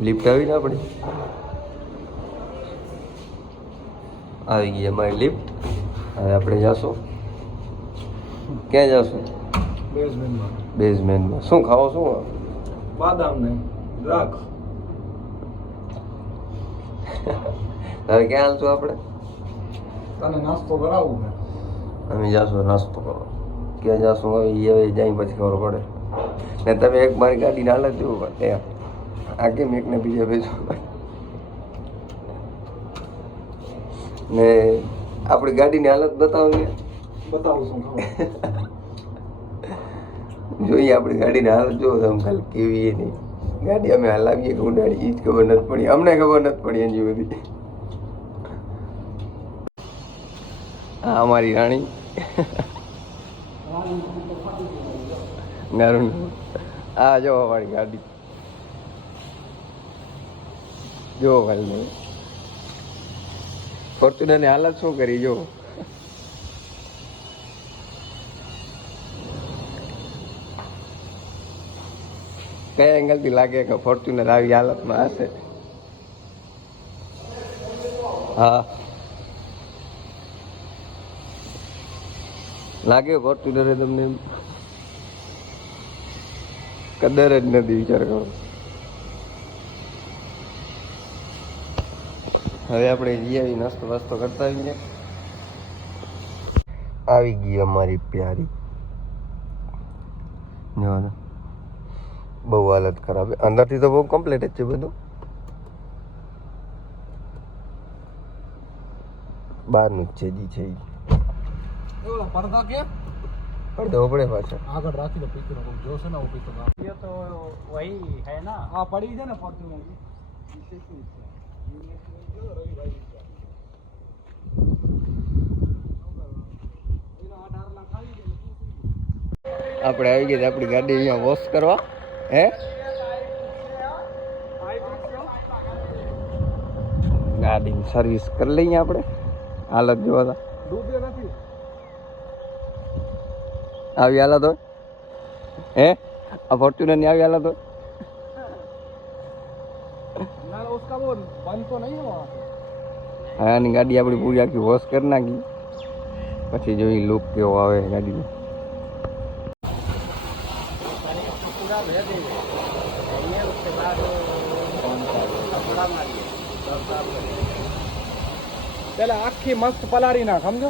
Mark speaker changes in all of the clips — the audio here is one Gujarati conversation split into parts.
Speaker 1: લિફ્ટ આવી ને આપણે આવી ગઈ અમારી લિફ્ટ હવે આપણે જાશું. ક્યાં જશું?
Speaker 2: બેઝમેન્ટમાં
Speaker 1: બેઝમેન્ટમાં શું ખાવો શું?
Speaker 2: બાદામ ને દ્રાક્ષ.
Speaker 1: હવે ક્યાં હાલશું આપણે?
Speaker 2: તને નાસ્તો કરાવું છે?
Speaker 1: અમે જાશું નાસ્તો કરવા. ક્યાં જાશું હવે? એ હવે જાય પછી ખબર પડે. ને તમે એક મારી ગાડી ના લેજો ત્યાં આ કેમ એકને બીજા ભેજો ને આપણી ગાડીની હાલત બતાવીએ
Speaker 2: બતાવું
Speaker 1: જોઈએ આપણી ગાડીની હાલત જો તમે ખાલી કેવી નહીં ગાડી અમે હલાવીએ કે ઉડાડીએ એ જ ખબર નથી પડી. અમને ખબર નથી પડી એની બધી. આ અમારી રાણી. નારું આ જવા વાળી ગાડી. જો ભાઈ ને હાલત શું કરી, જો? કયા એંગલથી લાગે કે ફોર્ચ્યુનર આવી હાલતમાં હશે? હા. લાગે ફોર્ચ્યુનરે તમને કદર જ નથી વિચાર કરો હવે આપણે રિયાવી નાસ્તો વાસ્તો કરતા આવીને આવી ગઈ અમારી પ્યારી. જવાનો બહુ હાલત ખરાબ અંદરથી તો બહુ કમ્પ્લીટ જ છે બધું. બહારનું જ છે જી છે પડી
Speaker 2: છે ને ફોર્ચ્યુનર
Speaker 1: આપણે આવી ગઈ આપણી ગાડી અહીંયા વોશ કરવા. હે? ગાડીની સર્વિસ કરી લઈએ આપણે. હાલત જોવા તો આવી હાલત હોય? હે? આ ફોર્ચ્યુનરની આવી હાલત હોય?
Speaker 2: वो बंद तो नहीं है वहाँ पे
Speaker 1: હવે આની ગાડી આપણી પૂરી આખી વોશ કરી નાખી પછી જોઈ લુક કેવો આવે ગાડીનો
Speaker 3: पूरा भेज देंगे ये उसके बाद कपड़ा मारिए सब साफ करिए
Speaker 2: પેલા આખી મસ્ત પલારી નાખ સમજો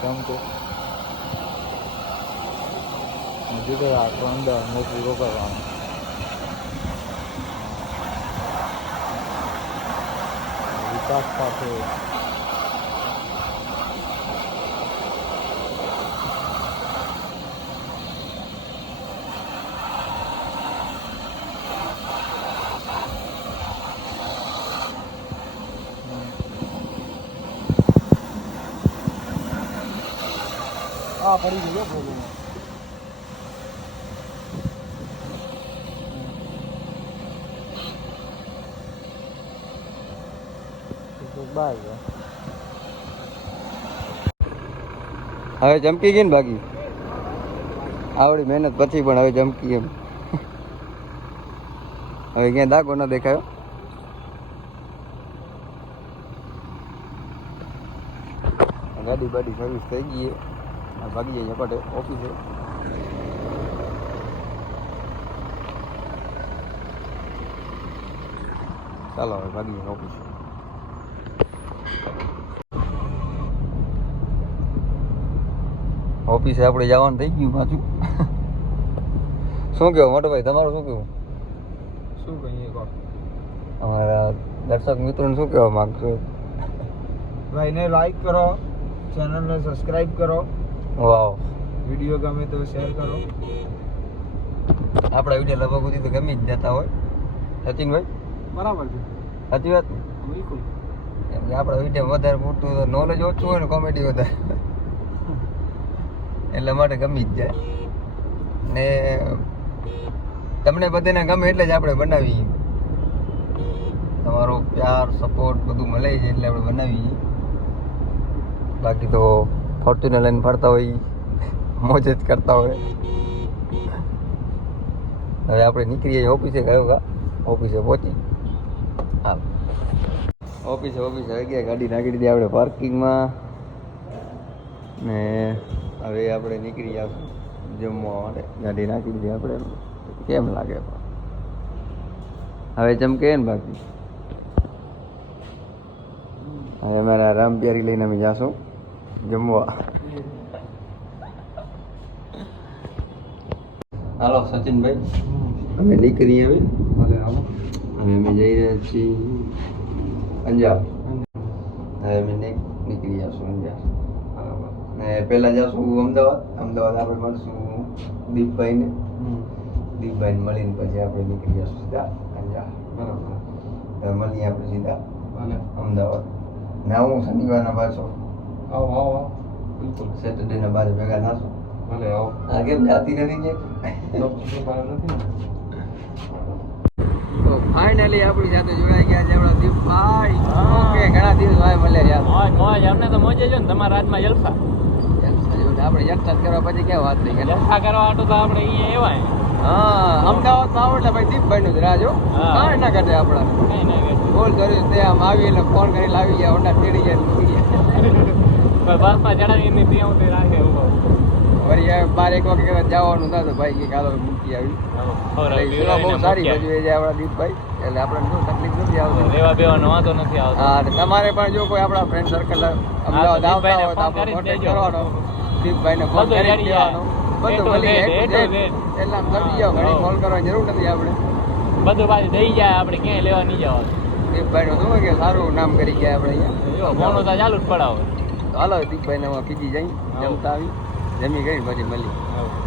Speaker 2: કેમ તો હજી તો રાખો અંદર અમે પૂરો કરવાનો. વિકાસ સાથે આ પડી ગયો બાય
Speaker 1: હવે ચમકી ગઈ ને બાકી? આવડી મહેનત પછી પણ હવે ચમકી એમ. હવે ક્યાં દાગો ન દેખાયો? ગાડી બાડી સર્વિસ થઈ ગઈ ભાગી જઈએ ઝપાટે ઓફિસે ચાલો હવે ભાગી ઓફિસે ઓફિસે આપણે જવાનું થઈ ગયું પાછું. શું કહેવું મોટો ભાઈ તમારું શું કહેવું?
Speaker 2: શું કહીએ કહો.
Speaker 1: અમારા દર્શક મિત્રોને શું કહેવા માંગશો?
Speaker 2: ભાઈને લાઈક કરો ચેનલને સબસ્ક્રાઇબ કરો.
Speaker 1: વાવ.
Speaker 2: વીડિયો ગમે તો શેર કરો.
Speaker 1: આપણા વીડિયો લગભગ સુધી તો ગમી જ જતા હોય. સચિનભાઈ?
Speaker 2: બરાબર છે.
Speaker 1: સાચી વાત?
Speaker 2: બિલકુલ.
Speaker 1: કેમ કે આપણા વીડિયો વધારે પૂરતું નોલેજ ઓછું હોય ને કોમેડી વધારે. એટલે માટે ગમી જ જાય. ને તમને બધાને ગમે એટલે જ આપણે બનાવીએ. તમારો પ્યાર સપોર્ટ બધું મળે છે એટલે આપણે બનાવીએ. બાકી તો ફોર્ચ્યુનર લઈને ફરતા હોય, મોજ જ કરતા હોય. હવે આપણે નીકળીએ ઓફિસે, ગયો કા? ઓફિસે પહોંચી. હાલ. ઓફિસે ઓફિસે, આવી ગયા, ગાડી નાખી દીધી આપણે પાર્કિંગમાં. ને હવે આપણે નીકળી આવશું જમવા માટે. ગાડી નાખી દીધી આપણે. કેમ લાગે? હવે ચમકે ને બાકી? હવે અમારા રામ પ્યારી લઈને અમે જાશું. જમવા હાલો સચિનભાઈ અમે નીકળી હવે
Speaker 2: ભલે આવો
Speaker 1: હવે અમે જઈ રહ્યા છીએ પંજાબ હવે અમે નીક- નીકળી જશું પંજાબ ને પહેલાં જશું અમદાવાદ અમદાવાદ આપણે મળશું દીપભાઈને દીપભાઈને મળીને પછી આપણે નીકળી જશું સીધા પંજાબ
Speaker 2: બરાબર
Speaker 1: મળીએ આપણે સીધા અમદાવાદ ને હું શનિવારના પાછો
Speaker 2: આવો આવો બિલકુલ.
Speaker 1: સેટરડે સેટરડેના બારે ભેગા થશું.
Speaker 2: ભલે આવો.
Speaker 1: આ કેમ જાતી નથી
Speaker 2: ને?
Speaker 1: તો ફાઇનલી આપણી સાથે જોડાઈ ગયા છે આપણા દીપભાઈ ઓકે ઘણા દિવસ ભાઈ ભલે યાર.
Speaker 3: મોજ મોજ અમને તો મોજે જો ને તમારા રાજમાં જલસા.
Speaker 1: જલસા. આપણે કરવા પછી ક્યાં વાત નહીં કરે
Speaker 3: જલસા કરવા હાટું તો આપણે અહીંયા એવાય
Speaker 1: હા. અમદાવાદમાં આવો એટલે ભાઈ દીપભાઈ નું જ.
Speaker 3: હા.
Speaker 1: કાંઈ ના કરે આપણા.
Speaker 3: ના.
Speaker 1: કોલ કર્યું તે આમ આવી એટલે ફોન કરી લાવી ગયા ઓંડા ફેરી જાય ગયા.
Speaker 3: બસમાં ચડાવી ને રાખે
Speaker 1: વળી બાર એક વાગે જવાનું થાય તો ભાઈ કે કાલો મૂકી આવી. બહુ સારી આપણા દીપભાઈ. એટલે આપણને કોઈ તકલીફ નથી આવતી.
Speaker 3: બેવાનો વાંધો નથી આવતો.
Speaker 1: હા તમારે પણ જો કોઈ આપણા ફ્રેન્ડ સર્કલ અમદાવાદ આવતા હોય તો
Speaker 3: ફોન
Speaker 1: આપણે
Speaker 3: કરી જ
Speaker 1: કોન્ટેક્ટ કરવાનો. દીપભાઈને ફોન કરી દેવાનો બધું. એટલે આમ સમજી જાઓ ઘણી કોલ કરવાની જરૂર નથી આપણે.
Speaker 3: બધું પાછું દઈ જાય આપણે ક્યાંય લેવા નહીં જવાનું.
Speaker 1: દીપભાઈનું શું કે સારું નામ કરી ગયા આપણે અહીંયા?
Speaker 3: મોનો તો ચાલુ જ પડાવો.
Speaker 1: હાલો દીપભાઈ ને પીજી જઈ જમતા આવી. જમી ગઈ પછી મળી.